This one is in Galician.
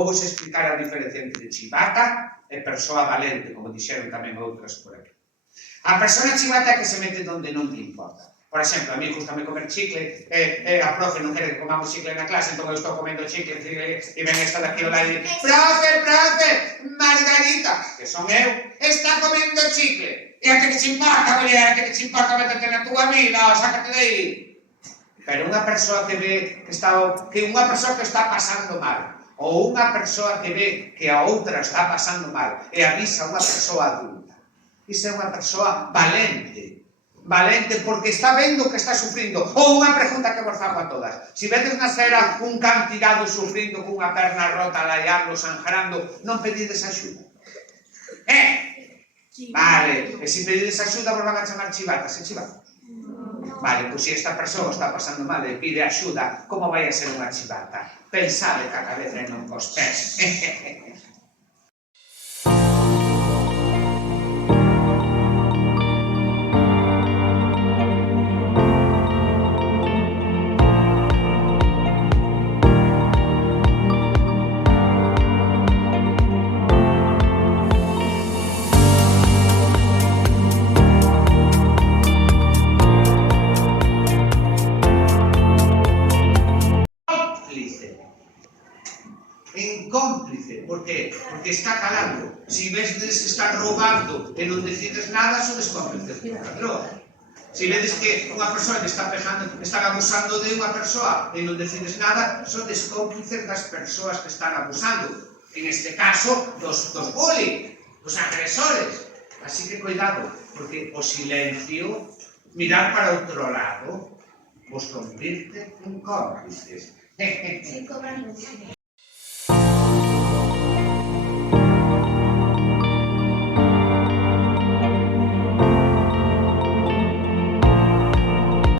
Vou vos explicar a diferencia entre chivata e persoa valente, como dixeron tamén outras por aquí. A persona chivata é que se mete onde non te importa. Por exemplo, a mí gustame comer chicle, a profe non quere que comamos chicle na clase, entón eu estou comendo chicle e ven esta daqui ao lado e dice: profe, Margarita, que son eu, está comendo chicle. E a que te importa, muller, a que te importa meterte na túa vida, sácate de aí. Pero unha persoa que ve que unha persoa que está pasando mal, ou unha persoa que ve que a outra está pasando mal e avisa a unha persoa adulta, iso é unha persoa valente. Valente porque está vendo que está sufrindo. Ou unha pregunta que vos fago a todas: se vedes na cera un can tirado sufrindo cunha perna rota, laiando, sangrando, non pedides axuda? Vale, e se pedides axuda vos van a chamar chivatas e chivatas? Vale, pois se esta persoa está pasando mal e pide axuda, como vai a ser unha chivata? Pensade que a cabeza e non cos pés. Cómplice, por qué? Porque está calando. Si vedes que están roubando e non decides nada, sodes cómplices do ladrón. Si vedes que unha persoa que está están abusando de unha persoa e non decides nada, sodes cómplices das persoas que están abusando. En este caso, dos bullying, dos agresores. Así que cuidado, porque o silencio, mirar para outro lado, vos convirte en cómplices.